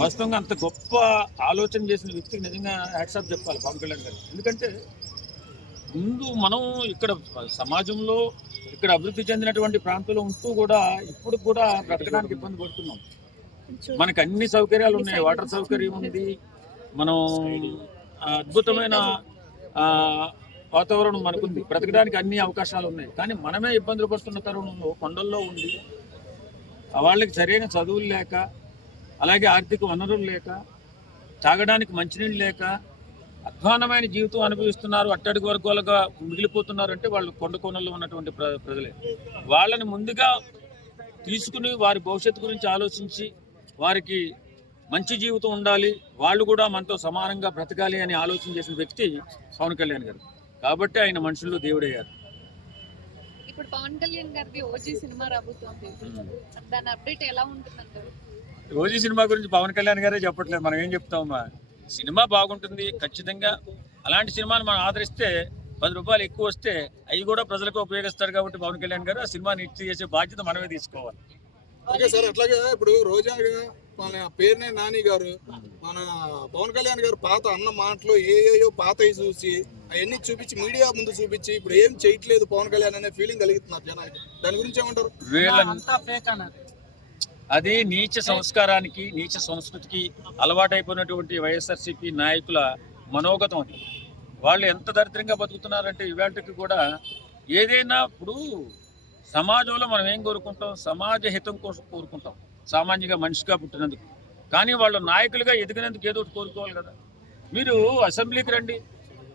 వాస్తవంగా అంత గొప్ప ఆలోచన చేసిన వ్యక్తికి నిజంగా హ్యాట్సాప్ చెప్పాలి పవన్ కళ్యాణ్ గారు. ఎందుకంటే ముందు మనం ఇక్కడ సమాజంలో ఇక్కడ అభివృద్ధి చెందినటువంటి ప్రాంతంలో ఉంటూ కూడా ఇప్పుడు కూడా బ్రతకడానికి ఇబ్బంది పడుతున్నాం. మనకు అన్ని సౌకర్యాలు ఉన్నాయి, వాటర్ సౌకర్యం ఉంది, మనం అద్భుతమైన వాతావరణం మనకుంది, బ్రతకడానికి అన్ని అవకాశాలు ఉన్నాయి. కానీ మనమే ఇబ్బందులు పడుతున్న తరుణంలో కొండల్లో ఉండి వాళ్ళకి సరైన చదువులు లేక, అలాగే ఆర్థిక వనరులు లేక, తాగడానికి మంచినీళ్ళు లేక అధ్వానమైన జీవితం అనుభవిస్తున్నారు, అట్టడుగు వర్గాలుగా మిగిలిపోతున్నారంటే వాళ్ళు కొండ కోణల్లో ఉన్నటువంటి ప్రజలే. వాళ్ళని ముందుగా తీసుకుని వారి భవిష్యత్తు గురించి ఆలోచించి వారికి మంచి జీవితం ఉండాలి, వాళ్ళు కూడా మనతో సమానంగా బ్రతకాలి అని ఆలోచన చేసిన వ్యక్తి పవన్ కళ్యాణ్ గారు. కాబట్టి ఆయన మనుషుల్లో దేవుడయ్యారు. ఇప్పుడు పవన్ కళ్యాణ్ గారికి ఓజీ సినిమా రాబోతోంది, దాని అప్డేట్ ఎలా ఉంటుందంటారు? ఓజీ సినిమా గురించి పవన్ కళ్యాణ్ గారే చెప్పట్లేదు, మనం ఏం చెప్తామమ్మా. సినిమా బాగుంటుంది ఖచ్చితంగా. అలాంటి సినిమాని మనం ఆదరిస్తే 10 రూపాయలు ఎక్కువ వస్తే అవి కూడా ప్రజలకు ఉపయోగిస్తారు. కాబట్టి పవన్ కళ్యాణ్ గారు ఆ సినిమాని హిట్ చేసే బాధ్యత మనమే తీసుకోవాలి. ఓకే సార్, అట్లాగే ఇప్పుడు రోజా మన పేరునే నాని గారు మన పవన్ కళ్యాణ్ గారు పాత అన్న మాటలు ఏయో పాతవి చూసి అవన్నీ చూపించి మీడియా ముందు చూపించి ఇప్పుడు ఏం చేయట్లేదు పవన్ కళ్యాణ్ అనే ఫీలింగ్ కలుగుతున్నారు జనానికి. దాని గురించి ఏమంటారు? అది నీచ సంస్కారానికి, నీచ సంస్కృతికి అలవాటైపోయినటువంటి వైఎస్ఆర్సీపీ నాయకుల మనోగతం. అది వాళ్ళు ఎంత దరిద్రంగా బతుకుతున్నారంటే ఇవాళకి కూడా ఏదైనా ఇప్పుడు సమాజంలో మనం ఏం కోరుకుంటాం, సమాజ హితం కోసం కోరుకుంటాం, సామాన్యంగా మనిషిగా పుట్టినందుకు. కానీ వాళ్ళు నాయకులుగా ఎదిగినందుకు ఏదో ఒకటి కోరుకోవాలి కదా. మీరు అసెంబ్లీకి రండి,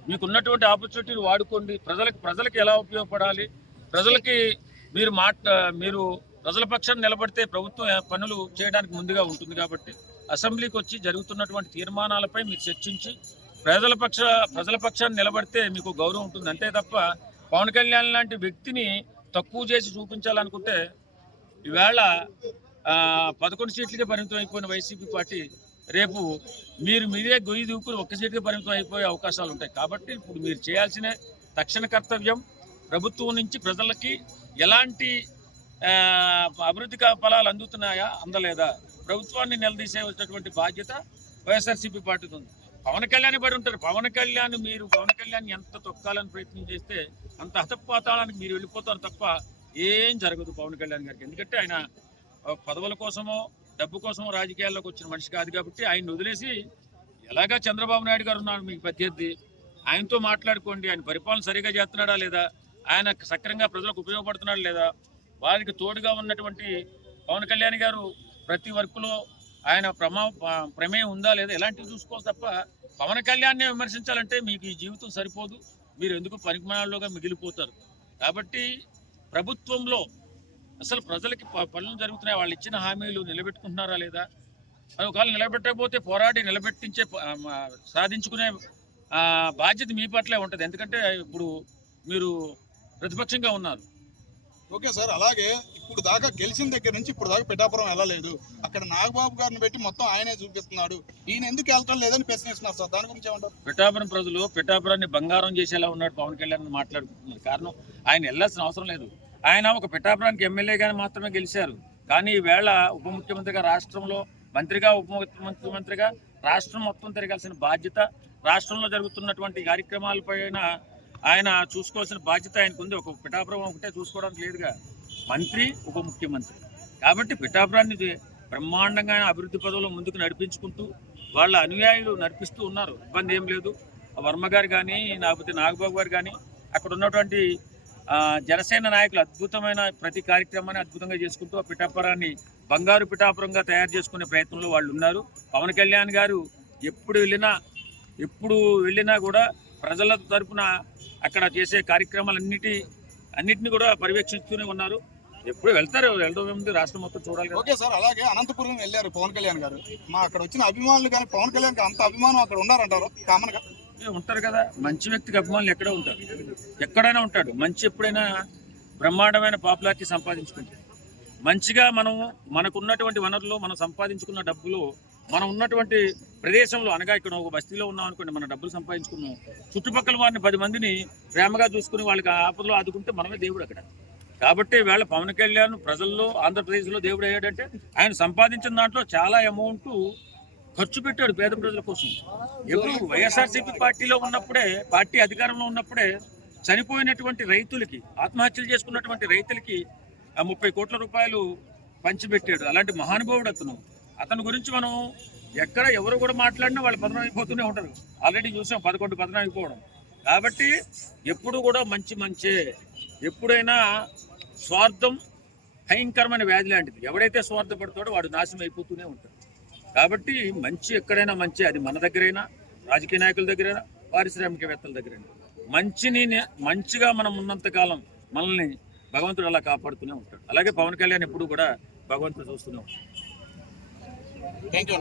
మీకున్నటువంటి ఆపర్చునిటీని వాడుకోండి, ప్రజలకు ఎలా ఉపయోగపడాలి, ప్రజలకి మీరు ప్రజల పక్షాన్ని నిలబడితే ప్రభుత్వం పనులు చేయడానికి ముందుగా ఉంటుంది. కాబట్టి అసెంబ్లీకి వచ్చి జరుగుతున్నటువంటి తీర్మానాలపై మీరు చర్చించి ప్రజల పక్షాన్ని నిలబడితే మీకు గౌరవం ఉంటుంది. అంతే తప్ప పవన్ కళ్యాణ్ లాంటి వ్యక్తిని తక్కువ చేసి చూపించాలనుకుంటే ఈవేళ 11 సీట్లకే పరిమితం అయిపోయిన వైసీపీ పార్టీ రేపు మీరే గొయ్యి దూకుని 1 సీట్కే పరిమితం అయిపోయే అవకాశాలు ఉంటాయి. కాబట్టి ఇప్పుడు మీరు చేయాల్సిన తక్షణ కర్తవ్యం ప్రభుత్వం నుంచి ప్రజలకి ఎలాంటి అభివృద్ధి ఫలాలు అందుతున్నాయా, అందలేదా, ప్రభుత్వాన్ని నిలదీసేటటువంటి బాధ్యత వైఎస్ఆర్సీపీ పార్టీకి ఉంది. పవన్ కళ్యాణ్ పడి ఉంటారు. పవన్ కళ్యాణ్ ఎంత తొక్కాలని ప్రయత్నం చేస్తే అంత హతపాతాళానికి మీరు వెళ్ళిపోతారు తప్ప ఏం జరగదు పవన్ కళ్యాణ్ గారికి. ఎందుకంటే ఆయన పదవుల కోసమో డబ్బు కోసమో రాజకీయాల్లోకి వచ్చిన మనిషి కాదు. కాబట్టి ఆయన వదిలేసి ఎలాగా చంద్రబాబు నాయుడు గారు ఉన్నారు మీకు ప్రత్యర్థి, ఆయనతో మాట్లాడుకోండి. ఆయన పరిపాలన సరిగా చేస్తున్నాడా లేదా, ఆయన సక్రంగా ప్రజలకు ఉపయోగపడుతున్నాడా లేదా, వారికి తోడుగా ఉన్నటువంటి పవన్ కళ్యాణ్ గారు ప్రతి వర్క్లో ఆయన ప్రమేయం ఉందా లేదా, ఇలాంటివి చూసుకోవాలి తప్ప పవన్ కళ్యాణ్నే విమర్శించాలంటే మీకు ఈ జీవితం సరిపోదు, మీరు ఎందుకు పరిమాణాల్లోగా మిగిలిపోతారు. కాబట్టి ప్రభుత్వంలో అసలు ప్రజలకి పనులు జరుగుతున్నాయి, వాళ్ళు ఇచ్చిన హామీలు నిలబెట్టుకుంటున్నారా లేదా, అది ఒకవేళ నిలబెట్టకపోతే పోరాడి సాధించుకునే బాధ్యత మీ పట్లే ఉంటుంది. ఎందుకంటే ఇప్పుడు మీరు ప్రతిపక్షంగా ఉన్నారు. ఓకే సార్, అలాగే ఇప్పుడు దాకా గెలిచిన దగ్గర నుంచి ఇప్పుడు దాకా పిఠాపురం వెళ్ళలేదు, అక్కడ నాగబాబు గారిని పెట్టి మొత్తం ఆయనే చూపిస్తున్నాడు, ఈయన ఎందుకు వెళ్ళటం లేదని ప్రశ్నిస్తున్నారు సార్. దాని గురించి ఏమంటారు? పిఠాపురం ప్రజలు పిఠాపురాన్ని బంగారం చేసేలా ఉన్నాడు పవన్ కళ్యాణ్ మాట్లాడుకుంటున్నారు. కారణం ఆయన వెళ్ళాల్సిన అవసరం లేదు. ఆయన ఒక పిఠాపురానికి ఎమ్మెల్యేగాని మాత్రమే గెలిచారు. కానీ ఈవేళ ఉప ముఖ్యమంత్రిగా, రాష్ట్రంలో మంత్రిగా, ఉప ముఖ్యమంత్రిగా రాష్ట్రం మొత్తం తిరగాల్సిన బాధ్యత, రాష్ట్రంలో జరుగుతున్నటువంటి కార్యక్రమాలపైన ఆయన చూసుకోవాల్సిన బాధ్యత ఆయనకు ఉంది. ఒక పిఠాపురం ఒకటే చూసుకోవడానికి లేదుగా, మంత్రి, ఉప ముఖ్యమంత్రి. కాబట్టి పిఠాపురాన్ని బ్రహ్మాండంగా అభివృద్ధి పదవులు ముందుకు నడిపించుకుంటూ వాళ్ళ అనుయాయులు నడిపిస్తూ ఉన్నారు. ఇబ్బంది ఏం లేదు. వర్మ గారు కానీ, లేకపోతే నాగబాబు గారు కానీ, అక్కడ ఉన్నటువంటి జనసేన నాయకులు అద్భుతమైన ప్రతి కార్యక్రమాన్ని అద్భుతంగా చేసుకుంటూ ఆ పిఠాపురాన్ని బంగారు పిఠాపురంగా తయారు చేసుకునే ప్రయత్నంలో వాళ్ళు ఉన్నారు. పవన్ కళ్యాణ్ గారు ఎప్పుడు వెళ్ళినా కూడా ప్రజల తరపున అక్కడ చేసే కార్యక్రమాలన్నిటిని కూడా పర్యవేక్షిస్తూనే ఉన్నారు. ఎప్పుడు వెళ్ళడం ఉంది, రాష్ట్రం మొత్తం చూడాలి. ఓకే సార్, అలాగే అనంతపురం వెళ్ళారు పవన్ కళ్యాణ్ గారు, అక్కడ వచ్చిన అభిమానులు కానీ పవన్ కళ్యాణ్ అంత అభిమానం అక్కడ ఉన్నారంటారు? కామన్ గా ఉంటారు కదా, మంచి వ్యక్తికి అభిమానులు ఎక్కడ ఉంటారు, ఎక్కడైనా ఉంటాడు. మంచి ఎప్పుడైనా బ్రహ్మాండమైన పాపులారిటీ సంపాదించుకుంటారు. మంచిగా మనకున్నటువంటి వనరులు, మనం సంపాదించుకున్న డబ్బులు, మనం ఉన్నటువంటి ప్రదేశంలో, అనగా ఇక్కడ ఒక బస్తీలో ఉన్నాం అనుకోండి, మన డబ్బులు సంపాదించుకున్నాం, చుట్టుపక్కల వారిని 10 మందిని ప్రేమగా చూసుకుని వాళ్ళకి ఆపదలో ఆదుకుంటే మనమే దేవుడు అక్కడ. కాబట్టి వేళ పవన్ కళ్యాణ్ ప్రజల్లో, ఆంధ్రప్రదేశ్లో దేవుడు అయ్యాడంటే ఆయన సంపాదించిన దాంట్లో చాలా అమౌంట్ ఖర్చు పెట్టాడు పేద ప్రజల కోసం. ఎప్పుడు వైఎస్ఆర్సీపీ పార్టీలో ఉన్నప్పుడే, పార్టీ అధికారంలో ఉన్నప్పుడే చనిపోయినటువంటి రైతులకి, ఆత్మహత్యలు చేసుకున్నటువంటి రైతులకి 30 కోట్ల రూపాయలు పంచిపెట్టాడు. అలాంటి మహానుభావుడు అతను గురించి మనం ఎక్కడ ఎవరు కూడా మాట్లాడినా వాళ్ళు పతనం అయిపోతూనే ఉంటారు. ఆల్రెడీ చూసాం 11 పతనం అయిపోవడం. కాబట్టి ఎప్పుడు కూడా మంచే. ఎప్పుడైనా స్వార్థం భయంకరమైన వ్యాధి లాంటిది. ఎవడైతే స్వార్థపడతాడో వాడు నాశనం అయిపోతూనే ఉంటాడు. కాబట్టి మంచి ఎక్కడైనా మంచి, అది మన దగ్గరైనా, రాజకీయ నాయకుల దగ్గరైనా, పారిశ్రామికవేత్తల దగ్గరైనా, మంచిగా మనం ఉన్నంతకాలం మనల్ని భగవంతుడు అలా కాపాడుతూనే ఉంటాడు. అలాగే పవన్ కళ్యాణ్ ఎప్పుడు కూడా భగవంతుడు చూస్తూనే ఉంటాడు. Thank you.